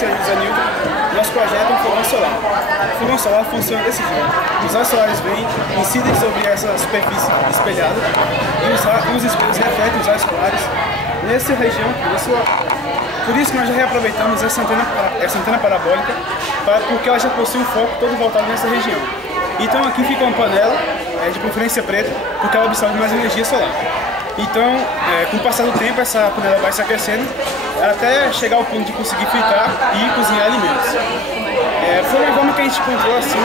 disse a José Nilton, nosso projeto é um fogão solar. O fogão solar funciona desse jeito. Os raios solares vêm, incidem sobre essa superfície espelhada e os espelhos refletem os raios solares nessa região. Por isso que nós já reaproveitamos essa antena parabólica, porque ela já possui um foco todo voltado nessa região. Então aqui fica uma panela, de preferência preta, porque ela absorve mais energia solar. Então, com o passar do tempo, essa panela vai se aquecendo até chegar ao ponto de conseguir fritar e cozinhar alimentos. Foi uma forma que a gente encontrou assim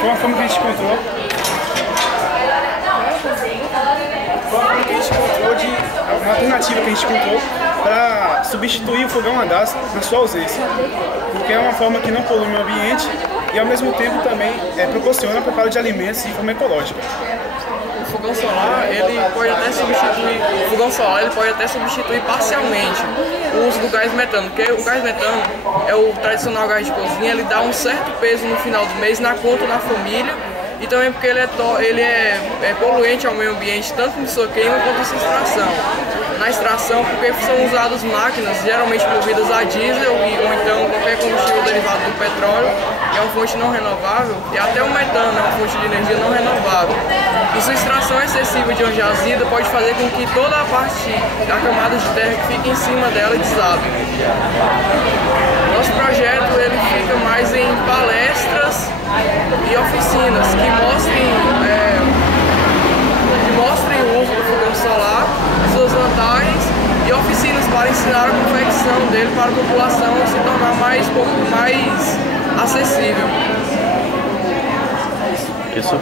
Foi uma forma que a gente encontrou uma alternativa que a gente encontrou para substituir o fogão a gás na sua ausência, porque é uma forma que não polui o meio ambiente e ao mesmo tempo também proporciona o preparo de alimentos de forma ecológica. O fogão solar ele pode até substituir parcialmente o uso do gás metano, porque o gás metano é o tradicional gás de cozinha, ele dá um certo peso no final do mês na conta da família, e também porque ele é poluente ao meio ambiente, tanto em sua queima quanto em sua extração. Na extração, porque são usadas máquinas geralmente movidas a diesel ou então qualquer combustível derivado do petróleo, que é uma fonte não renovável, e até o metano é uma fonte de energia não renovável. E sua extração excessiva de uma jazida pode fazer com que toda a parte da camada de terra que fica em cima dela desabe. Nosso projeto ele fica mais em palestras e oficinas que mostrem o uso do fogão solar, suas vantagens, e oficinas para ensinar a confecção dele para a população se tornar mais acessível. Isso.